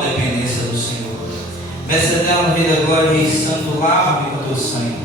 dependência do Senhor. Mestre eterno, Rei da Glória, Rei Santo, lava-me com teu sangue.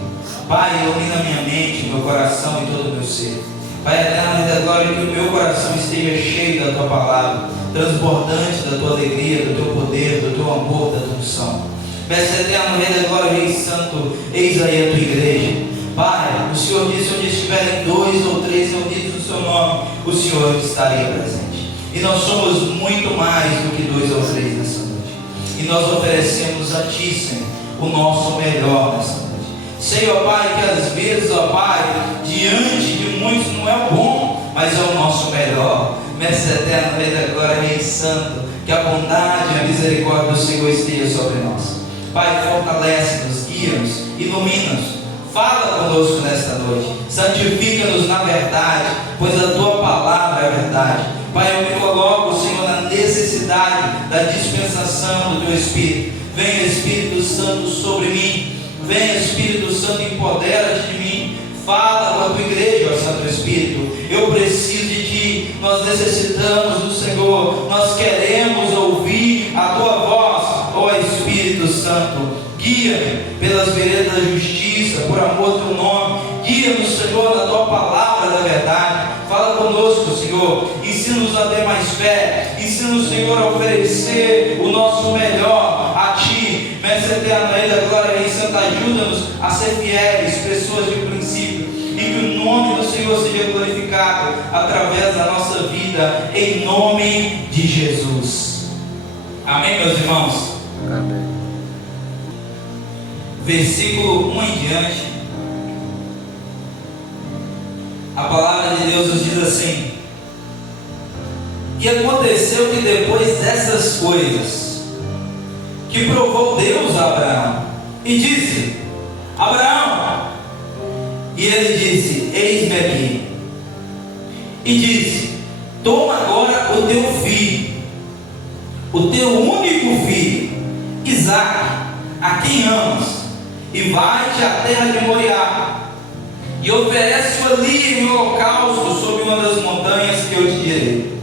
Pai, ilumina minha mente, meu coração e todo o meu ser. Pai eterno, Rei da Glória, que o meu coração esteja cheio da tua palavra, transbordante da tua alegria, do teu poder, do teu amor, da tua unção. Mestre eterno, Rei da Glória, Rei Santo, eis aí a tua igreja. Pai, o Senhor disse: onde estiverem 2 ou 3 reunidos no seu nome, o Senhor estaria presente. E nós somos muito mais do que 2 ou 3 nessa noite. E nós oferecemos a Ti, Senhor, o nosso melhor nessa noite. Senhor, Pai, que às vezes, ó Pai, diante de muitos não é o bom, mas é o nosso melhor. Mestre eterno, Rei da Glória, Rei Santo, que a bondade e a misericórdia do Senhor esteja sobre nós. Pai, fortalece-nos, guia-nos, ilumina-nos. Fala conosco nesta noite, santifica-nos na verdade, pois a tua palavra é a verdade. Pai, eu me coloco, Senhor, na necessidade da dispensação do teu Espírito. Venha, Espírito Santo, sobre mim. Venha, Espírito Santo, empodera-te de mim. Fala com a tua igreja, ó Santo Espírito. Eu preciso de ti, nós necessitamos do Senhor, nós queremos ouvir a tua voz, ó Espírito Santo. Guia-me pelas veredas da justiça, por amor do teu nome. Guia-nos, Senhor, na tua palavra da verdade. Fala conosco, Senhor. Ensina-nos a ter mais fé. Ensina-nos, Senhor, a oferecer o nosso melhor a Ti. Mestre eterno, Rei da Glória, Rei Santo, ajuda-nos a ser fiéis, pessoas de princípio. E que o nome do Senhor seja glorificado através da nossa vida, em nome de Jesus. Amém, meus irmãos? Amém. Versículo 1 em diante, a palavra de Deus nos diz assim: e aconteceu que depois dessas coisas, que provou Deus a Abraão, e disse: Abraão, e ele disse: eis-me aqui. E disse: toma agora o teu filho, o teu único filho, Isaque, a quem amas, e vai-te à terra de Moriá, e oferece-o ali em holocausto sobre uma das montanhas que eu te direi.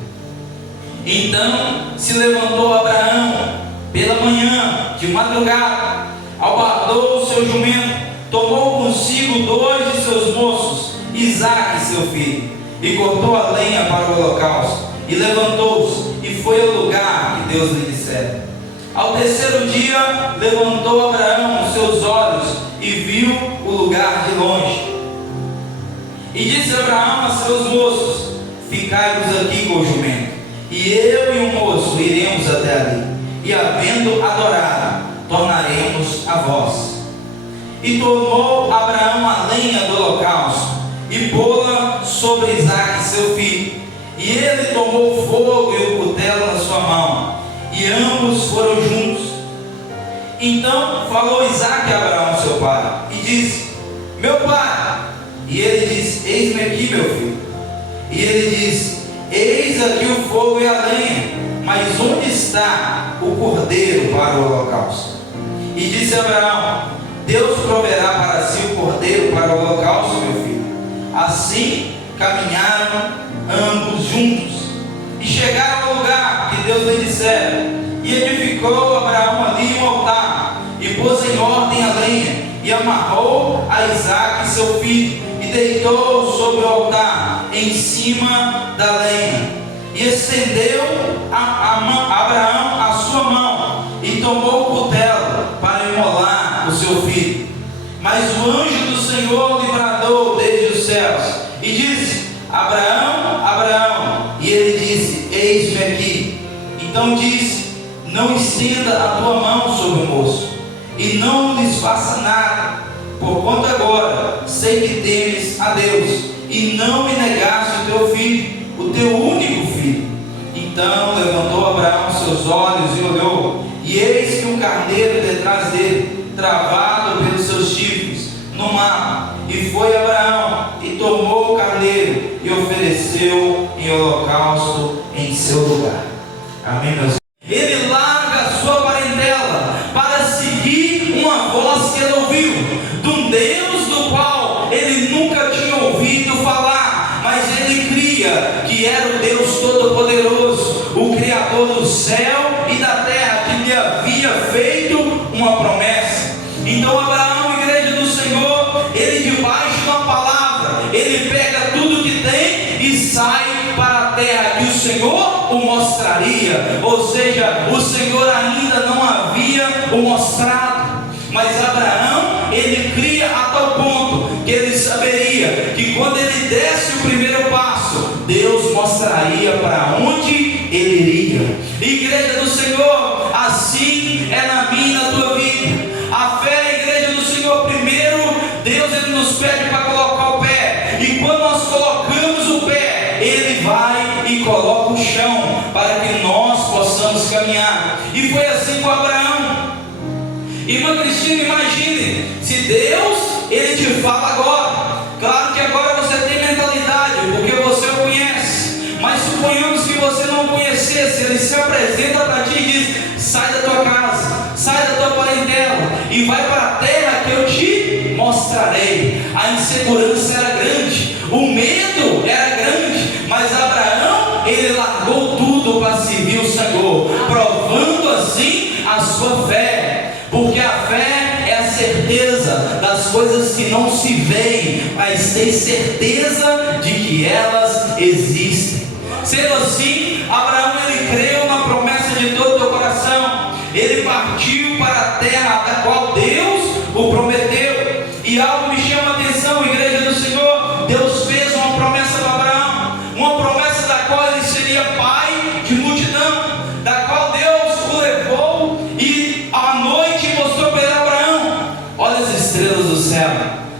Então se levantou Abraão pela manhã, de madrugada, albardou o seu jumento, tomou consigo 2 de seus moços, Isaque seu filho, e cortou a lenha para o holocausto, e levantou-se, e foi ao lugar que Deus lhe dissera. Ao terceiro dia, levantou Abraão os seus olhos e viu o lugar de longe. E disse Abraão a seus moços: ficai-vos aqui com o jumento, e eu e o moço iremos até ali, e havendo adorado, tornaremos a vós. E tomou Abraão a lenha do holocausto, e pô-la sobre Isaque seu filho. E ele tomou o fogo e o cutelo na sua mão, e ambos foram juntos. Então falou Isaque a Abraão seu pai, e disse: meu pai. E ele disse: eis-me aqui, meu filho. E ele disse: eis aqui o fogo e a lenha, mas onde está o cordeiro para o holocausto? E disse Abraão: Deus proverá para si o cordeiro para o holocausto, meu filho. Assim caminharam ambos juntos, e chegaram ao lugar que Deus lhe dissera. E edificou Abraão ali um altar, e pôs em ordem a lenha, e amarrou a Isaque seu filho, e deitou sobre o altar, em cima da lenha. E estendeu Abraão a sua mão, e tomou o cutelo para imolar o seu filho. Mas o anjo do Senhor lhe bradou desde os céus, e disse: Abraão, Abraão. E ele disse: eis-me aqui. Então disse: não estenda a tua mão sobre o moço, e não lhes faça nada, porquanto agora sei que temes a Deus, e não me negaste o teu filho, o teu único filho. Então levantou Abraão seus olhos e olhou, e eis que um carneiro detrás dele, travado pelos seus chifres, no mar. E foi Abraão e tomou o carneiro e ofereceu em holocausto em seu lugar. Amém, meus irmãos? Ele larga a sua parentela para seguir uma voz que ele ouviu, de um Deus do qual ele nunca tinha ouvido falar, mas ele cria que era o Deus Todo-Poderoso, o Criador do céu e da terra, que ou mostrado. Mas Abraão, ele cria a tal ponto que ele saberia que quando ele desse o primeiro passo, Deus mostraria para onde ele iria. Igreja do Senhor, assim é na minha e na tua vida. A fé, igreja do Senhor, primeiro Deus ele nos pede para colocar o pé, e quando nós colocamos o pé, Ele vai e coloca o chão para que nós possamos caminhar. E foi assim com Abraão. Irmã Cristina, imagine se Deus ele te fala agora. Claro que agora você tem mentalidade, porque você o conhece, mas suponhamos que você não conhecesse. Ele se apresenta para ti e diz: sai da tua casa, sai da tua parentela e vai para a terra que eu te mostrarei. A insegurança era grande, o medo era grande, mas Abraão ele largou tudo para servir o Senhor, provando assim a sua fé, porque a fé é a certeza das coisas que não se veem, mas tem certeza de que elas existem. Sendo assim, Abraão ele creu na promessa de todo o teu coração. Ele partiu para a terra da qual Deus o prometeu. E algo me chama a atenção, igreja do Senhor. Deus fez uma promessa para Abraão, uma promessa da qual ele seria pai de multidão, da qual Deus o levou e à noite mostrou para Abraão: olha as estrelas do céu,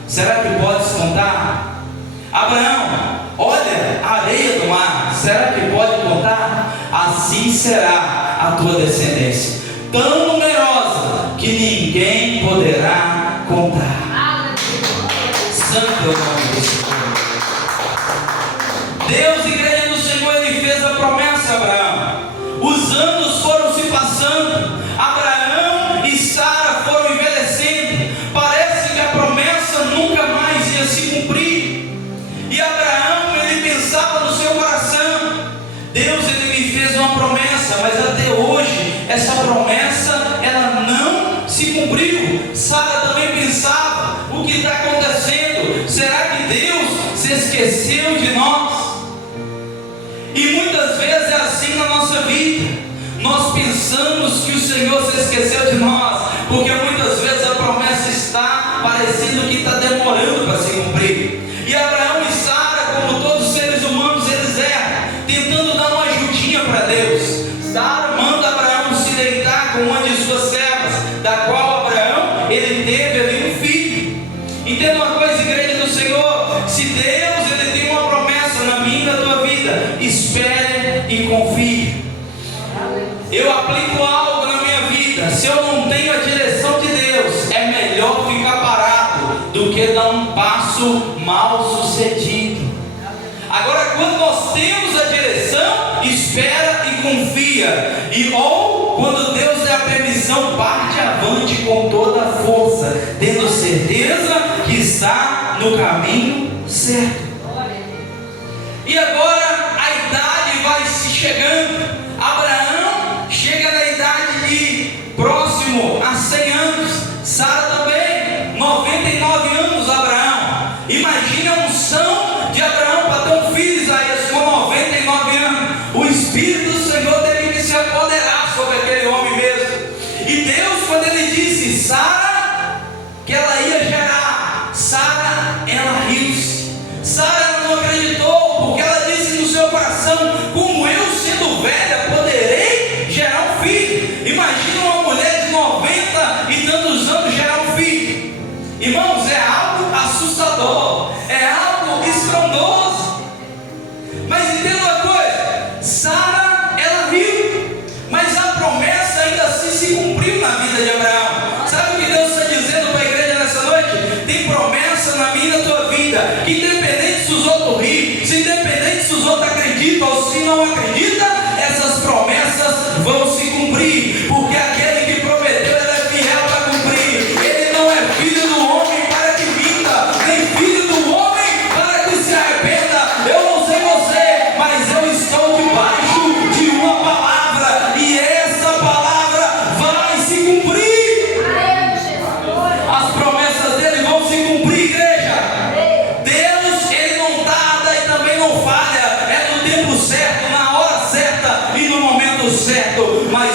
será que podes contar? Abraão, olha a areia do mar, será que pode contar? Assim será a tua descendência, tão numerosa que ninguém poderá contar. Santo é o nome do Senhor. Deus, igreja do Senhor, ele fez a promessa a Abraão. Os anos foram se passando, Abraão e Sara foram envelhecendo. Parece que a promessa nunca mais ia se cumprir. E Abraão, ele pensava no seu coração: Deus, ele me fez uma promessa, mas até hoje essa promessa ela não se cumpriu. Sara também pensava: o que está acontecendo? Será que Deus se esqueceu de nós? E muitas vezes é assim na nossa vida. Nós pensamos que o Senhor se esqueceu de nós, porque muitas vezes a promessa está parecendo que está demorando para se cumprir. E Abraão e Sara, como todos os seres humanos, eles erram, tentando dar uma ajudinha para Deus. Sara manda Abraão se deitar com uma de suas servas, da qual Abraão ele teve ali um filho. Entenda uma coisa, igreja do Senhor: se Deus ele tem uma promessa na minha e na tua vida, espere e confie. Eu aplico algo na minha vida. Se eu não tenho a direção de Deus, é melhor ficar parado do que dar um passo mal sucedido. Agora, quando nós temos a direção, espera e confia. Ou quando Deus dá a permissão, parte avante com toda a força, tendo certeza que está no caminho certo. E agora a idade vai se chegando. Abraão chega na idade de próximo a 100 anos. Sara também, 99 anos. Abraão, imagine a unção de Abraão para ter um filho, Isaías, com 99 anos. O Espírito do Senhor teve que se apoderar sobre aquele homem mesmo. E Deus, quando ele disse Sara que ela ia gerar, Sara ela riu-se. Sara não acreditou, porque ela disse no seu coração: como eu, sendo velha, poderei gerar um filho? Imagina uma mulher de 90 e tantos anos gerar um filho. Irmãos, é algo assustador, é algo estrondoso. Mas entenda uma coisa: Sara ela riu, mas a promessa ainda assim se cumpriu na vida de Abraão. Sabe o que Deus está dizendo para a igreja nessa noite? Tem promessa na minha e na tua vida, que independente se os outros riem, se independente se os outros acreditam ou se não acreditam, essas promessas vão se cumprir, porque aquele que prometeu, ele é fiel para cumprir. Ele não é filho do homem para que minta, nem filho do homem para que se arrependa. Eu não sei você, mas eu estou debaixo de uma palavra, e essa palavra vai se cumprir. As promessas dele vão se cumprir, igreja. Deus, ele não tarda e também não falha. É no tempo certo, na hora certa e no momento certo. Mas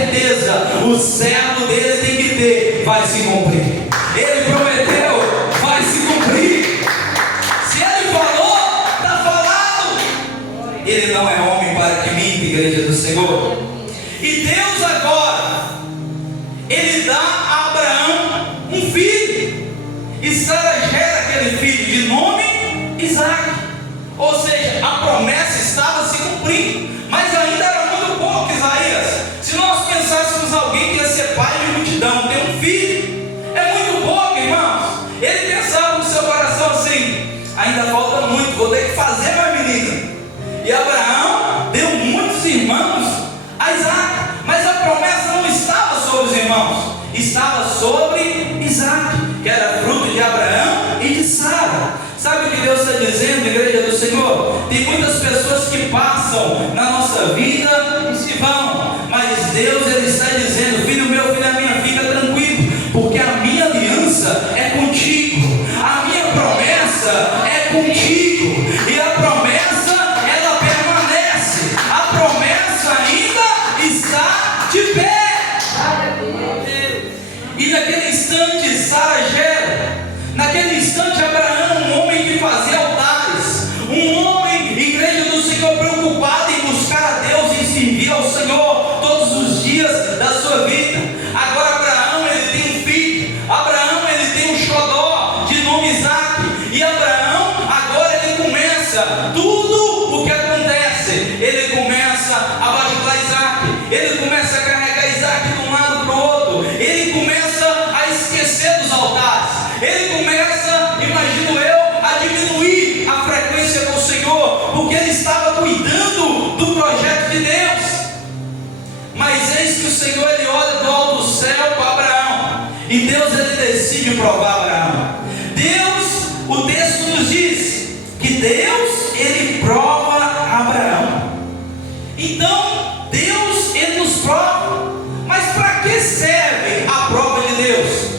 certeza, o servo dele tem que ter, vai se cumprir. Ele prometeu, vai se cumprir. Se ele falou, está falado. Ele não é homem para que minta, igreja do Senhor. E Deus agora, ele dá a Abraão um filho, e Sara gera aquele filho de nome Isaac. Ou seja, a promessa estava se cumprindo, mas ainda era muito pouco, Isaías. Se nós pensássemos alguém que ia ser pai de multidão, ter um filho, é muito pouco, irmãos. Ele pensava no seu coração assim: ainda falta muito, vou ter que fazer mais menina. E Abraão deu muitos irmãos a Isaac, mas a promessa não estava sobre os irmãos, estava sobre Isaac, que era fruto de Abraão e de Sara. Sabe o que Deus está dizendo, igreja do Senhor? Tem muitas pessoas que passam na nossa vida e se vão, mas Deus, ele está dizendo: filho meu, filha minha, fica tranquilo, porque a minha aliança é contigo, a minha promessa é contigo, e a promessa, ela permanece, a promessa ainda está de pé. E naquele instante Sara gera, naquele instante Abraão, um homem que fazia altares, um homem, igreja do Senhor, preocupado em buscar a Deus e servir ao Senhor todos os dias da sua vida. Agora Abraão, ele tem um filho, Abraão, ele tem um xodó de nome Isaac, e Abraão, agora ele começa, tudo o que acontece, ele começa a bajular Isaac, ele começa a carregar Isaac de um lado para o outro, ele começa a esquecer dos altares, ele começa, imagino eu, a diminuir a frequência com o Senhor, porque ele estava cuidando do projeto de Deus. Mas eis que o Senhor, ele olha do alto do céu para Abraão, e Deus, ele decide provar Abraão. Deus, o texto nos diz que Deus, ele prova Abraão. Então Deus, ele nos prova. Mas para que serve a prova de Deus?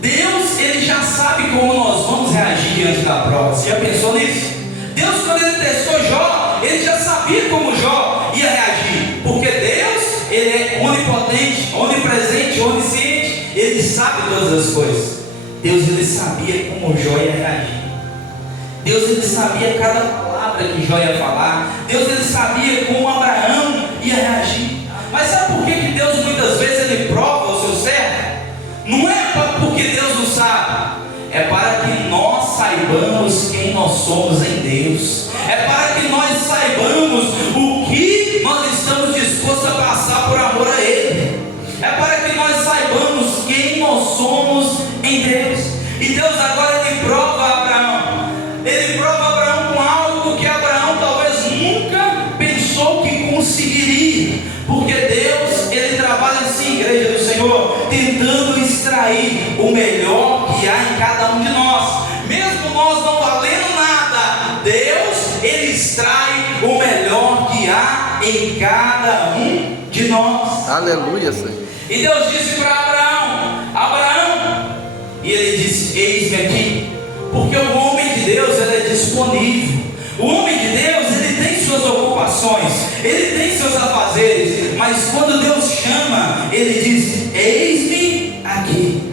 Deus, ele já sabe como nós vamos reagir diante da prova. Você já pensou nisso? Deus, quando ele testou Jó, ele já sabia como Jó ia reagir, porque Deus, ele é onipotente, onipresente, onisciente, ele sabe todas as coisas. Deus, ele sabia como Jó ia reagir. Deus, ele sabia cada palavra que Jó ia falar. Deus, ele sabia como Abraão ia reagir. Mas sabe por que Deus muitas vezes ele prova o seu servo? Não é porque Deus não sabe, é para que nós saibamos quem nós somos em Deus, é para que nós saibamos o que nós estamos dispostos a passar por amor a Ele, é para que nós saibamos quem nós somos em Deus. E Deus agora ele prova Abraão, ele prova Abraão com algo que Abraão talvez nunca pensou que conseguiria, porque Deus, ele trabalha assim, igreja do Senhor, tentando extrair o melhor que há em cada um de nós, mesmo nós não valendo nada. Deus, ele extrai o melhor que há em cada um de nós. Aleluia, Senhor. E Deus disse para Abraão: Abraão, e ele disse: eis-me aqui. Porque o homem de Deus, ele é disponível. O homem de Deus, ele tem suas ocupações, ele tem seus afazeres, mas quando Deus chama, ele diz: eis-me aqui.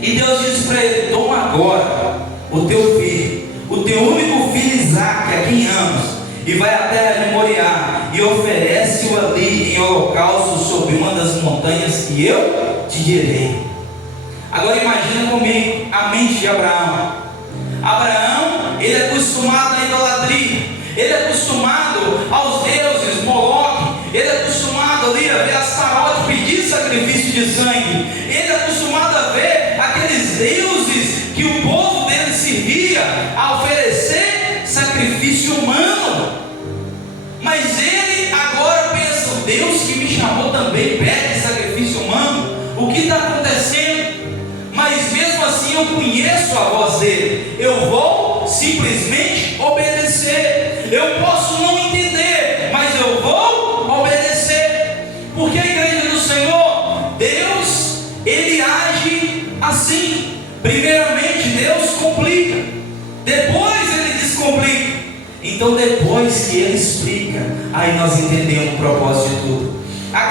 E Deus diz para ele: toma agora o teu filho, o teu único filho Isaac, a quem amas, e vai à terra de Moriá, e oferece-o ali em holocausto sobre uma das montanhas que eu te direi. Agora imagina comigo a mente de Abraão. Abraão, ele é acostumado à idolatria, ele é acostumado aos deuses, Moloque, ele é acostumado ali a ver Astarote pedir sacrifício de sangue, ele é acostumado a ver aqueles deuses que o povo dele servia, a oferecer sacrifício humano. Mas ele agora pensa: o Deus que me chamou também pede sacrifício humano? O que está acontecendo? Mas mesmo assim eu conheço a voz dele, eu vou simplesmente obedecer. Eu posso não entender, mas eu vou obedecer, porque a igreja do Senhor, Deus, ele age assim. Primeiramente Deus complica, depois ele descomplica. Então depois que ele explica, aí nós entendemos o propósito de tudo. A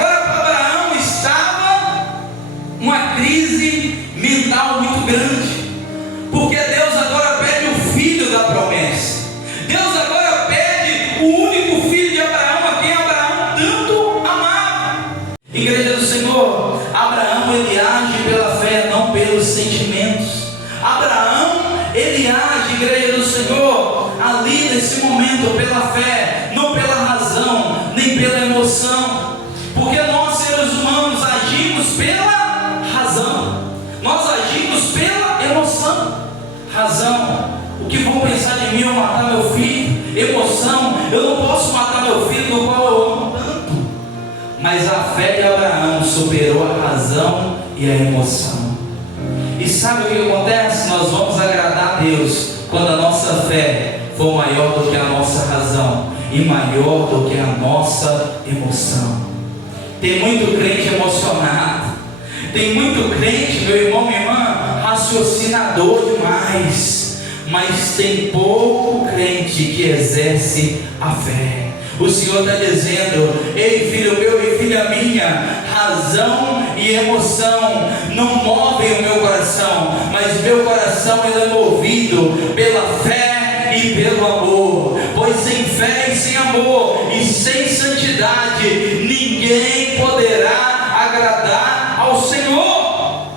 sentimentos. Abraão, ele age, igreja do Senhor, ali nesse momento pela fé, não pela razão, nem pela emoção, porque nós seres humanos agimos pela razão, nós agimos pela emoção. Razão, o que vão pensar de mim? Eu matar meu filho. Emoção, eu não posso matar meu filho, do qual eu amo tanto. Mas a fé de Abraão superou a razão e a emoção. E sabe o que acontece? Nós vamos agradar a Deus quando a nossa fé for maior do que a nossa razão e maior do que a nossa emoção. Tem muito crente emocionado, tem muito crente, meu irmão, minha irmã, raciocinador demais, mas tem pouco crente que exerce a fé. O Senhor está dizendo: ei, filho meu e filha minha, razão e emoção não movem o meu coração, mas meu coração ele é movido pela fé e pelo amor. Pois sem fé e sem amor e sem santidade ninguém poderá agradar ao Senhor.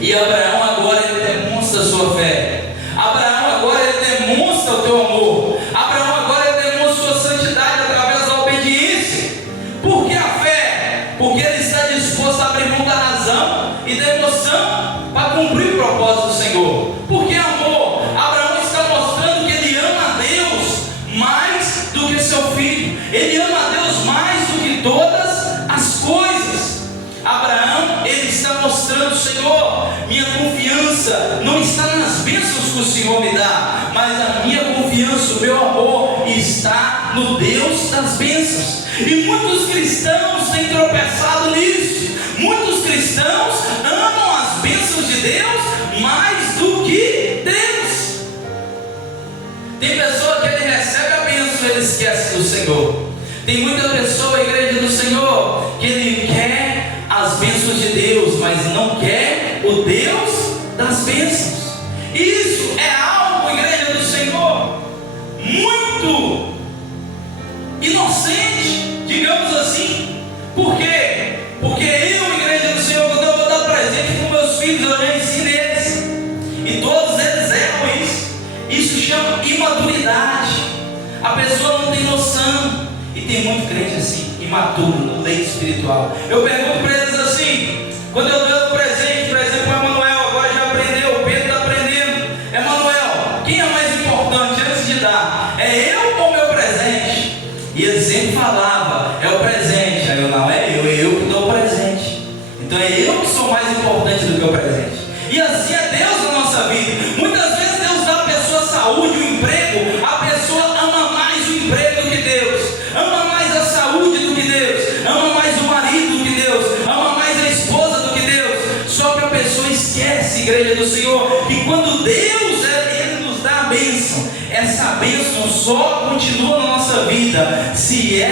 E Abraão agora ele demonstra a sua fé. Abraão agora ele demonstra o teu amor. Abraão agora ele demonstra a sua santidade através da obediência. Por que a fé? Porque ele está disposto a abrir mão da razão e da emoção para cumprir o propósito do Senhor. Por que amor? Abraão está mostrando que ele ama a Deus mais do que seu filho. Ele ama a Deus mais do que todas as coisas. Abraão, ele está mostrando: Senhor, minha confiança não está nas bênçãos que o Senhor me dá, mas a minha confiança, o meu amor está no Deus das bênçãos. E muitos cristãos têm tropeçado nisso. Muitos cristãos amam as bênçãos de Deus mais do que Deus. Tem pessoa que ele recebe a bênção e ele esquece do Senhor. Tem muita pessoa, igreja do Senhor, que ele quer as bênçãos de Deus, mas não quer o Deus das bênçãos. Isso é algo, igreja do Senhor, muito inocente, digamos assim. Por quê? Porque eu, igreja do Senhor, quando eu vou dar presente para meus filhos, eu já ensino eles, e todos eles erram isso. Isso chama imaturidade. A pessoa não tem noção. E tem muito crente assim, imaturo, no leito espiritual. Eu pergunto para eles assim, quando eu dou um presente, por exemplo, o Emanuel agora já aprendeu, o Pedro está aprendendo. Emanuel, quem é mais importante antes de dar? É eu ou meu presente? E ele sempre falava: é o presente. Aí eu: não, é eu que dou o presente. Então é eu que sou mais importante do que o presente. E assim é Deus na nossa vida. Muitas vezes Deus dá a pessoa saúde, o emprego, a pessoa ama mais o emprego do que Deus, ama mais a saúde do que Deus, ama mais o marido do que Deus, ama mais a esposa do que Deus. Só que a pessoa esquece, igreja do Senhor, que quando Deus ele nos dá a bênção, essa bênção só continua na nossa vida se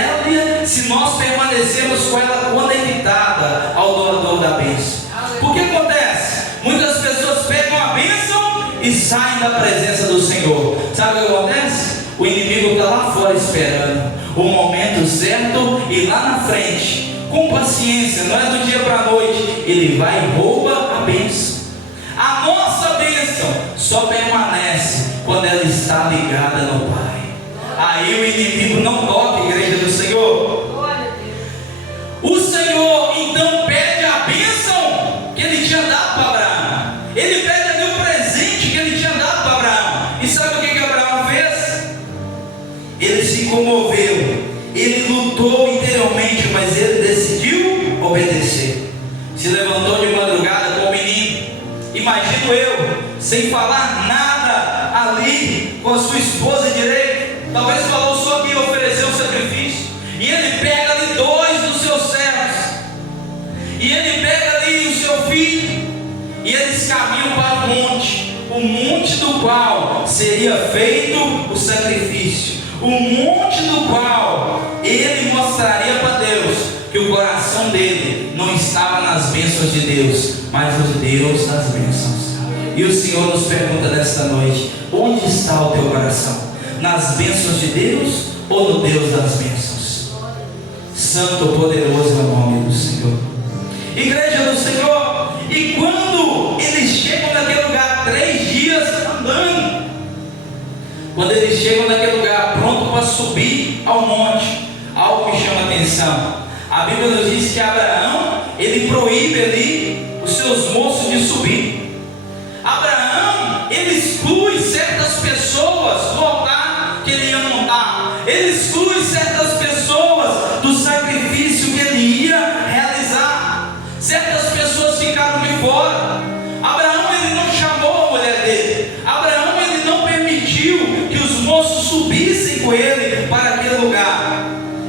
nós permanecermos com ela conectada ao doador da bênção. O que acontece? Muitas pessoas pegam a bênção e saem da presença do Senhor. Sabe o que acontece? O inimigo está lá fora esperando o momento certo, e lá na frente, com paciência, não é do dia para a noite, ele vai e rouba a bênção. A nossa bênção só permanece quando ela está ligada no Pai. Aí o inimigo não toca, igreja do Senhor. O Senhor então pede a bênção que ele tinha dado para Abraão. Ele pede ali o presente que ele tinha dado para Abraão. E sabe o que Abraão fez? Ele se comoveu, ele lutou interiormente, mas ele decidiu obedecer. Se levantou de madrugada com o menino. Imagino eu, sem falar nada ali com a sua esposa direita. Talvez falou só que ia oferecer o sacrifício. E ele pega ali 2 dos seus servos, e ele pega ali o seu filho, e eles caminham para o monte do qual seria feito o sacrifício, o monte do qual ele mostraria para Deus que o coração dele não estava nas bênçãos de Deus, mas no Deus das bênçãos. E o Senhor nos pergunta nesta noite: onde está o teu coração? Nas bênçãos de Deus ou no Deus das bênçãos? Santo, poderoso é o nome do Senhor. Igreja do Senhor, e quando eles Quando eles chegam naquele lugar, pronto para subir ao monte, algo me chama a atenção. A Bíblia nos diz que Abraão, ele proíbe ali os seus moços de subir. Abraão, ele exclui certas pessoas do altar que ele ia montar. Ele exclui certas pessoas do sacrifício que ele ia realizar. Certas pessoas ficaram de fora. Abraão, ele não chamou a mulher dele. Abraão, ele não permitiu que os moços subissem com ele para aquele lugar.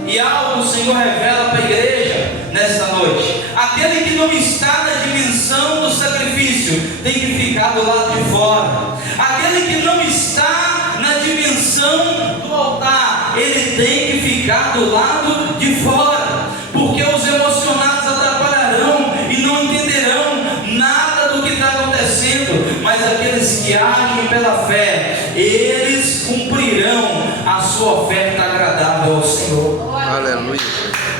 E algo o Senhor revela para a igreja nesta noite: aquele que não está na dimensão do sacrifício tem que ficar do lado de fora. Aquele que não está na dimensão do altar, ele tem que ficar do lado de fora, porque os emocionados atrapalharão e não entenderão nada do que está acontecendo. Mas aqueles que agem pela fé, eles cumprirão a sua oferta agradável ao Senhor. Aleluia.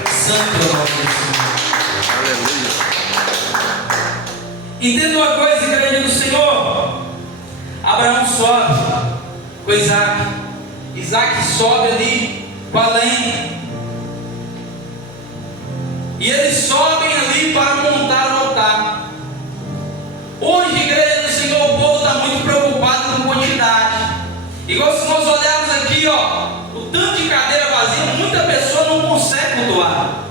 Santo é o nome do Senhor. Aleluia. Entenda uma coisa, igreja do Senhor. Abraão sobe com Isaac. Isaac sobe ali com a lenha. E eles sobem ali para montar o altar. Hoje, igreja do Senhor, o povo está muito preocupado com quantidade. Igual se nós olharmos aqui, ó, o tanto de cadeira vazia, muita pessoa não consegue cultuar.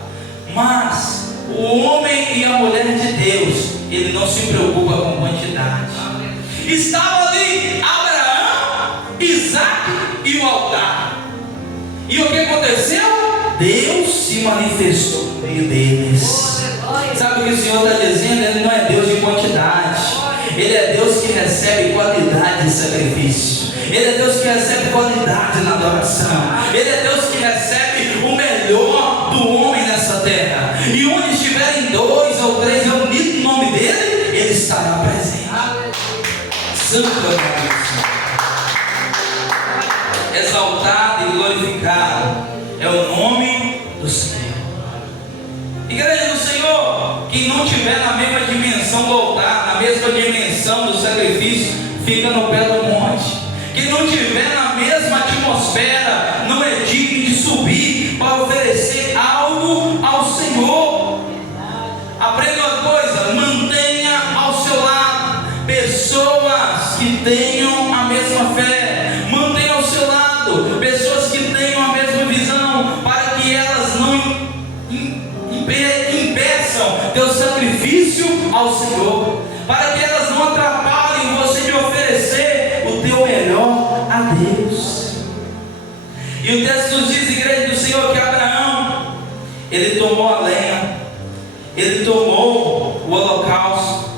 Mas o homem e a mulher de Deus, ele não se preocupa com quantidade. Estava ali Abraão, Isaac e o altar. E o que aconteceu? Deus se manifestou no meio deles. Sabe o que o Senhor está dizendo? Ele não é Deus de quantidade. Ele é Deus que recebe qualidade de sacrifício. Ele é Deus que recebe qualidade na adoração. Ele é Deus que recebe o melhor do homem nessa terra. E onde estiverem 2 ou 3 reunidos no nome dele, ele estará presente. Santo é o nome do Senhor. Exaltado e glorificado é o nome do Senhor. Igreja do Senhor, quem não tiver na mesma dimensão do altar, na mesma dimensão do sacrifício, fica no pé do monte. Quem não tiver na mesma atmosfera, não é digno de subir para oferecer algo ao Senhor. Aprenda uma coisa: mantenha ao seu lado pessoas que tenham a mesma fé. Mantenha ao seu lado pessoas que tenham a mesma visão, para que elas não impeçam teu sacrifício ao Senhor, para que elas não atrapalhem você de oferecer o teu melhor a Deus. E o texto nos diz, igreja do Senhor, que Abraão, ele tomou a lenha, ele tomou o holocausto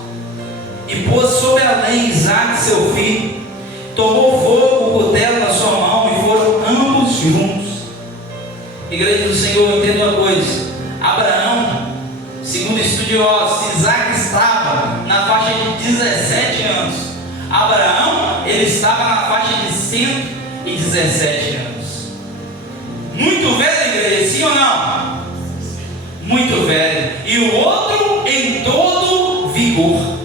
e pôs sobre a lenha Isaac, seu filho, tomou fogo, o cutelo na sua mão, e foram ambos juntos. Igreja do Senhor, entenda uma coisa: Abraão, segundo estudiosos, Isaac estava na faixa de 17 anos. Abraão, ele estava na faixa de 117 anos. Muito velho, igreja, sim ou não? Muito velho. E o outro em todo vigor.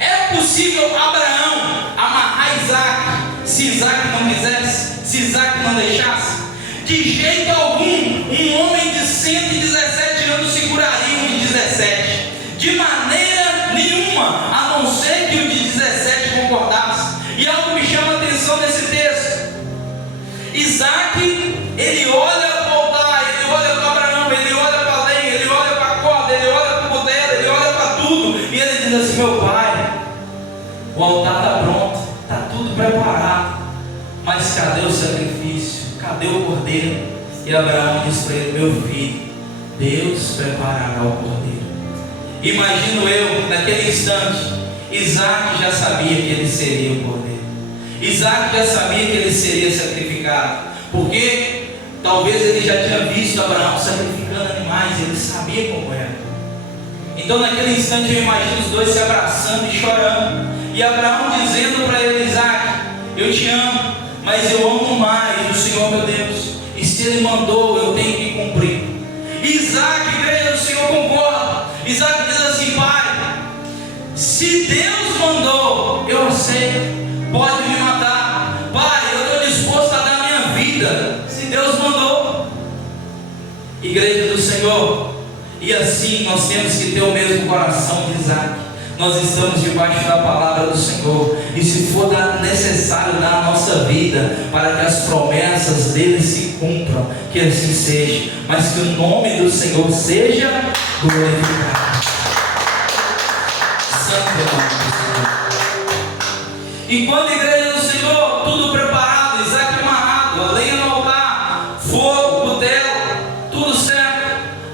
Era possível Abraão amarrar Isaac, se Isaac não quisesse, se Isaac não deixasse? De jeito algum, um homem de 117 anos seguraria um de 17. De maneira nenhuma, a não ser que o de 17 concordasse. E algo me chama a atenção nesse texto. Isaac, ele olha para o altar, ele olha para Abraão, ele olha para a lenha, ele olha para a corda, ele olha para o cutelo, ele olha para tudo. E ele diz assim: meu pai, o altar está pronto, está tudo preparado, mas cadê o sacrifício? Cadê o cordeiro? E Abraão diz para ele: meu filho, Deus preparará o cordeiro. Imagino eu, naquele instante, Isaac já sabia que ele seria o cordeiro. Isaac já sabia que ele seria sacrificado, porque talvez ele já tinha visto Abraão sacrificando animais, ele sabia como era. Então naquele instante eu imagino os dois se abraçando e chorando, e Abraão dizendo para ele: Isaac, eu te amo, mas eu amo mais o Senhor meu Deus, e se Ele mandou, eu tenho que cumprir. Isaac, igreja do Senhor, concorda. Isaac diz assim: pai, se Deus mandou, eu aceito, pode me matar. Pai, eu estou Igreja do Senhor, e assim nós temos que ter o mesmo coração de Isaac. Nós estamos debaixo da palavra do Senhor, e se for necessário dar a nossa vida para que as promessas dele se cumpram, que assim seja, mas que o nome do Senhor seja glorificado. Santo é o nome do Senhor. Enquanto a igreja do Senhor, tudo preparado, Isaac amarrado, a lenha no altar, fogo, cutelo, tudo certo.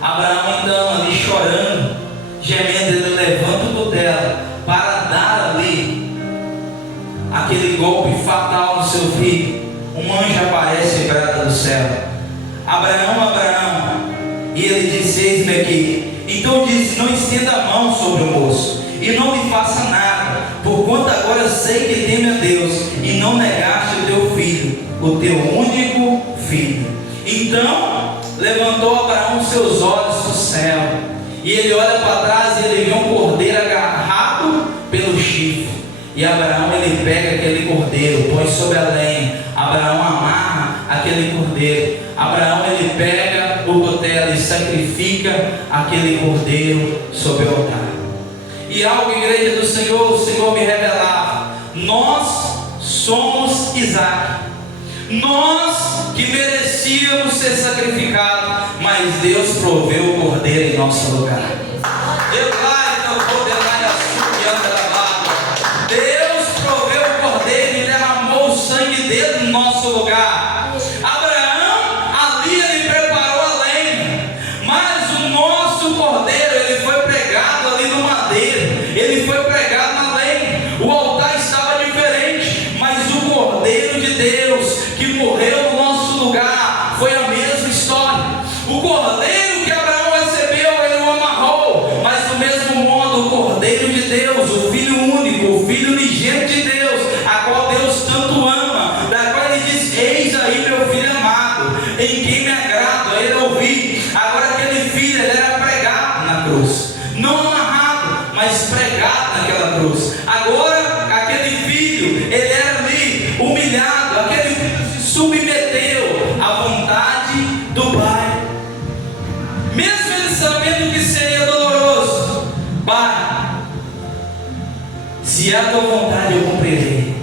Abraão então ali chorando, gemendo, ele levanta o cutelo para dar ali aquele golpe fatal no seu filho. Um anjo aparece e brada do céu: Abraão, Abraão. E ele disse: eis-me aqui. Então disse: não estenda a mão sobre o moço e não lhe faça nada, porquanto agora sei que teme a Deus e não negaste o teu filho, o teu único filho. Então levantou Abraão seus olhos para o céu, e ele olha para trás e ele vê um cordeiro agarrado pelo chifre. E Abraão, ele pega aquele cordeiro, põe sobre a lenha. Abraão amarra aquele cordeiro. Abraão, ele pega o cutelo e sacrifica aquele cordeiro sobre o altar. E algo, igreja do Senhor, o Senhor me revelava: nós somos Isaac. Nós que merecíamos ser sacrificados, mas Deus proveu o cordeiro em nosso lugar. Deus proveu o cordeiro e derramou o sangue dele no nosso lugar. Abraão, ali ele preparou a lenha, mas o nosso cordeiro, ele foi pregado ali no madeiro, ele foi pregado na lenha. O altar estava diferente, mas o cordeiro de Deus que morreu no nosso lugar foi a mesma história. O cordeiro que Abraão recebeu, ele o amarrou, mas do mesmo modo o cordeiro de Deus, o filho único, o filho unigênito de Deus, a qual Deus tanto ama, da qual ele diz: eis aí meu filho amado, em quem me agrado a ele ouvir. Agora aquele filho, ele era pregado na cruz, não amarrado, mas pregado naquela cruz. Agora aquele filho, ele era ali humilhado, aquele filho se submeteu à vontade do Pai, mesmo ele sabendo que seria doloroso. Pai, se é a tua vontade, eu cumprirei.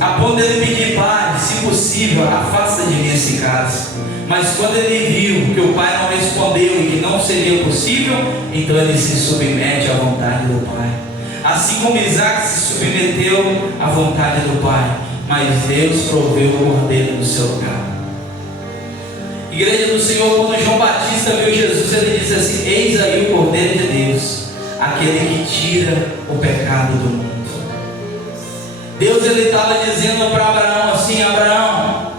A ponto dele pedir: Pai, se possível, afasta de mim esse caso. Mas quando ele viu que o pai não respondeu e que não seria possível, então ele se submete à vontade do Pai. Assim como Isaac se submeteu à vontade do Pai, mas Deus proveu o cordeiro no seu lugar. Igreja do Senhor, quando João Batista viu Jesus, ele disse assim: eis aí o cordeiro de Deus, aquele que tira o pecado do mundo. Deus, ele estava dizendo para Abraão assim: Abraão,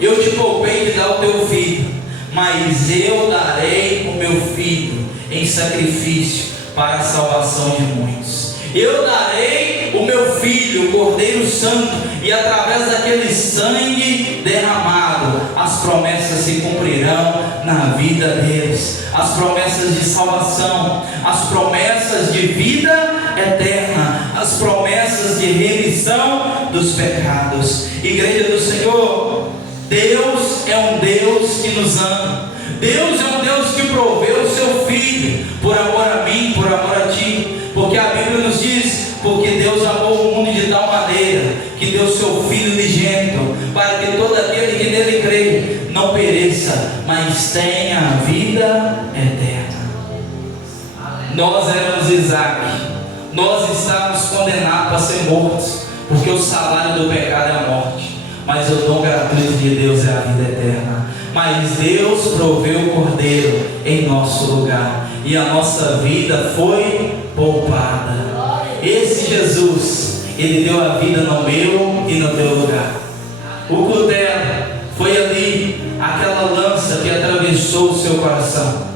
eu te poupei de dar o teu filho, mas eu darei o meu filho em sacrifício para a salvação de muitos. Eu darei o meu filho, o Cordeiro Santo, e através daquele sangue derramado, as promessas se cumprirão na vida deles. As promessas de salvação, as promessas de vida eterna, as promessas de remissão dos pecados. Igreja do Senhor, Deus é um Deus que nos ama. Deus é um Deus que proveu o seu Filho por amor a mim, por amor a ti. Porque a Bíblia nos diz: porque Deus amou o mundo de tal maneira que deu seu Filho unigênito, para que todo aquele que nele crê não pereça, mas tenha a vida eterna. Nós éramos Isaac, nós estávamos condenados a ser mortos, porque o salário do pecado é a morte, mas o dom gratuito de Deus é a vida eterna. Mas Deus proveu o cordeiro em nosso lugar, e a nossa vida foi poupada. Esse Jesus, ele deu a vida no meu e no teu lugar. O cutelo foi ali, aquela lança que atravessou o seu coração.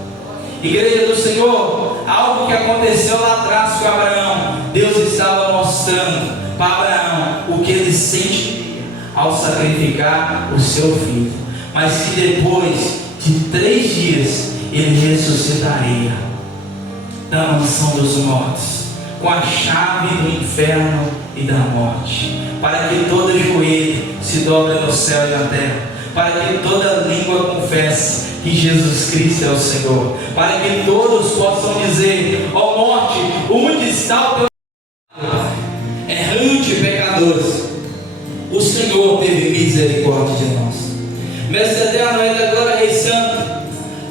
Igreja do Senhor, algo que aconteceu lá atrás com Abraão, Deus estava mostrando para Abraão o que ele sentiria ao sacrificar o seu filho, mas que depois de 3 dias ele ressuscitaria da mansão dos mortos, com a chave do inferno e da morte, para que todo joelho se dobre no céu e na terra, para que toda língua confesse que Jesus Cristo é o Senhor, para que todos possam dizer: ó morte, onde está o teu errante pecadores? O Senhor teve misericórdia de nós. Mestre eterno, Rei da glória, Rei santo,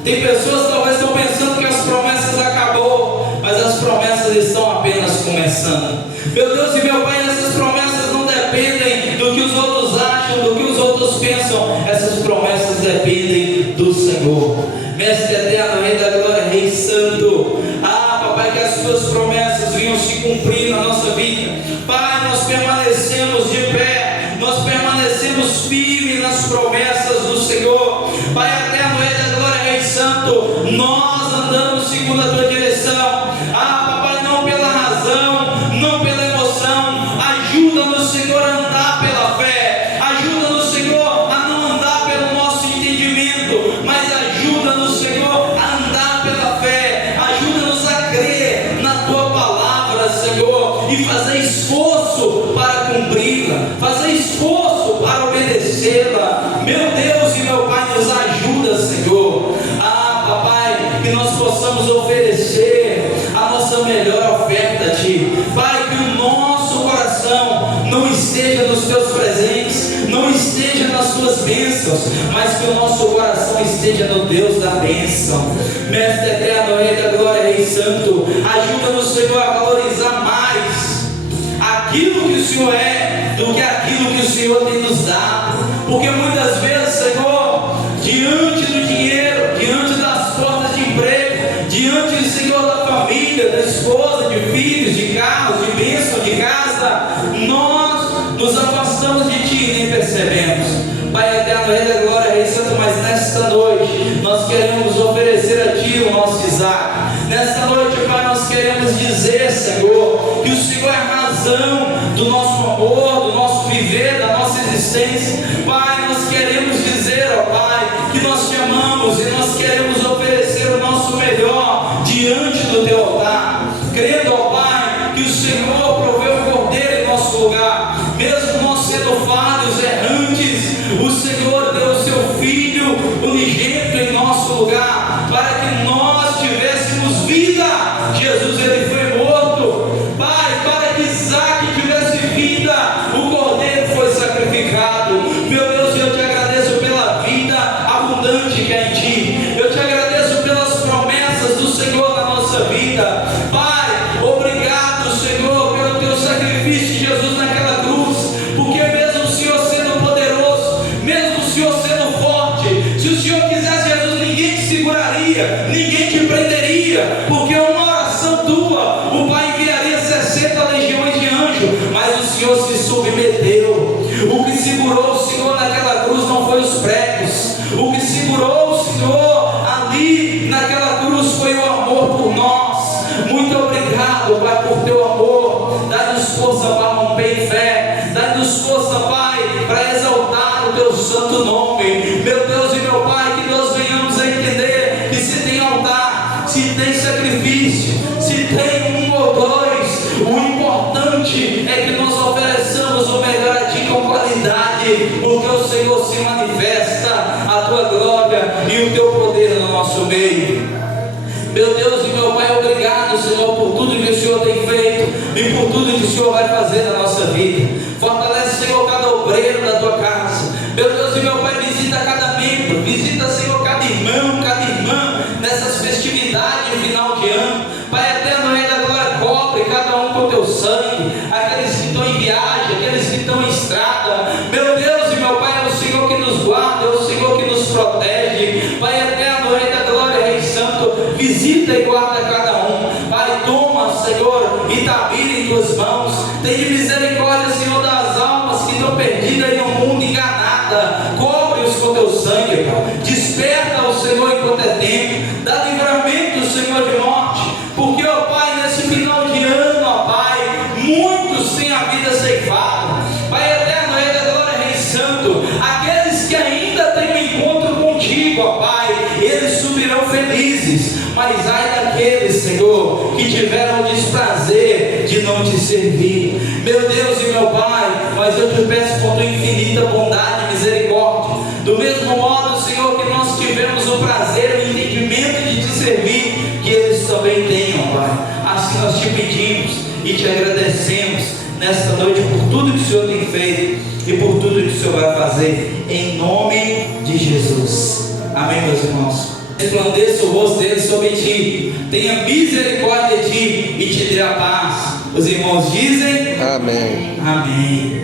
tem pessoas que talvez estão pensando que as promessas acabou, mas as promessas estão apenas começando. Meu Deus e meu Pai, essas promessas não dependem do que os outros acham, do que os outros pensam. Essas promessas dependem do Senhor. Mestre eterno, Rei da glória, Rei santo, Papai, que as suas promessas venham se cumprir na nossa vida. Pai, nós permanecemos de pé, nós permanecemos firmes nas promessas do Senhor. Pai eterno, Rei da glória, Rei santo, nós andamos segundo a tua direção. Papai, não pela razão, não pela emoção. Ajuda-nos, Senhor, a andar pela fé. Ajuda-nos, Senhor, a não andar pelo nosso entendimento, mas ajuda-nos, Senhor, a andar pela fé. Ajuda-nos a crer na tua palavra, Senhor, e fazer esforço para cumpri-la, fazer esforço para obedecê-la. Meu Deus e meu Pai, nos ajuda, Senhor. Papai, que nós possamos oferecer a nossa melhor oferta a Ti. Pai, que o nosso coração não esteja nos Teus presentes, não esteja nas Tuas bênçãos, mas que o nosso coração esteja no Deus da bênção. Mestre eterno, Rei da glória, Rei santo, ajuda-nos, Senhor, a valorizar mais aquilo que o Senhor é do que aquilo que o Senhor tem nos dado. Porque muitas vezes, Senhor, diante do dinheiro, diante das portas de emprego, diante, Senhor, da família, da esposa, de filhos, de carros, de bênção, de casa, nós nos afastamos de Ti e nem percebemos. Pai eterno, Rei da glória, Rei santo, mas nesta noite nós queremos oferecer a Ti o nosso Isaac. Nesta noite, Pai, nós queremos dizer, Senhor, que o Senhor é a razão do nosso amor, do nosso viver, da nossa existência. Pai, nós queremos dizer, ó Pai, que nós Te amamos e nós queremos oferecer o nosso melhor diante do Teu altar, crendo, ó Pai, que o Senhor proveu o cordeiro em nosso lugar, mesmo nós sendo falhos, errantes. O Senhor deu o Seu Filho unigênito em nosso lugar, para que nós tivéssemos vida. Jesus, Ele foi morto, Pai, para que Isaac tivesse vida, o cordeiro foi sacrificado. Meu Deus, eu Te agradeço pela vida abundante que há em Ti. Eu Te agradeço pelas promessas do Senhor na nossa vida. Pai, obrigado, Senhor, pelo Teu sacrifício, Jesus, naquela cruz. Porque mesmo o Senhor sendo poderoso, mesmo o Senhor sendo forte, se o Senhor quisesse, Jesus, ninguém te seguraria, ninguém te prenderia, porque uma oração tua, o Pai enviaria 60 legiões de anjos, mas o Senhor se submeteu. O que segurou o Senhor naquela cruz não foi os pregos, o que segurou o Senhor ali naquela cruz foi o amor por nós. Muito obrigado, Pai, por Teu amor. Dá-nos força para romper em fé, dá-nos força, Pai, para exaltar o Teu santo nome. Meu Deus e meu Pai, que nós venhamos a entender que se tem altar, se tem sacrifício, se tem um ou dois, o importante é que nós ofereçamos o melhor a Ti com qualidade, porque o Senhor se manifesta, a Tua glória e o Teu poder no nosso meio. Meu Deus e meu Pai, obrigado, Senhor, por tudo que o Senhor tem feito e por tudo que o Senhor vai fazer na nossa vida. Fortalece, Senhor, cada obreiro da Tua casa. Meu Deus e meu Pai, visita cada membro, visita, Senhor, cada irmão, cada irmã, nessas festividades de final de ano. Pai eterno, Rei da glória, cobre cada um com Teu sangue, aqueles que estão em viagem, aqueles que estão em estrada. Meu Deus e meu Pai, é o Senhor que nos guarda, é o Senhor que nos protege. Pai eterno, Rei da glória, Rei santo, visita e guarda cada um. Pai, toma, Senhor, e Itabira em Tuas mãos. Tem misericórdia, Senhor, das almas que estão perdidas aí no mundo, enganada. Cobre-os com Teu sangue, Pai. Desperta o Senhor enquanto é tempo. Dá livramento, Senhor, de morte. Porque, ó Pai, nesse final de ano, ó Pai, muitos têm a vida ceifada. Pai eterno, Rei da glória, Rei santo, aqueles que ainda têm um encontro contigo, ó Pai, eles subirão felizes. Mas ai daqueles, Senhor, que tiveram o desprazer de não Te servir. Meu Deus e meu Pai, mas eu Te peço por Tua infinita bondade e misericórdia, Do mesmo modo, Senhor, que nós tivemos o prazer, o entendimento de te servir, que eles também tenham, Pai. Assim nós te pedimos e te agradecemos nesta noite por tudo que o Senhor tem feito e por tudo que o Senhor vai fazer, em nome de Jesus. Amém, meus irmãos. Resplandeça o rosto dele sobre ti, tenha misericórdia de ti e te dê a paz. Os irmãos dizem Amém. Amém.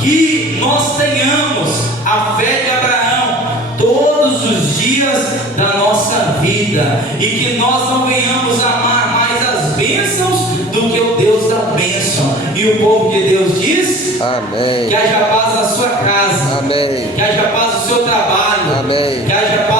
Que nós tenhamos a fé de Abraão todos os dias da nossa vida, e que nós não venhamos amar mais as bênçãos do que o Deus da bênção. E o povo de Deus diz: Amém. Que haja paz na sua casa. Amém. Que haja paz no seu trabalho. Amém. Que haja paz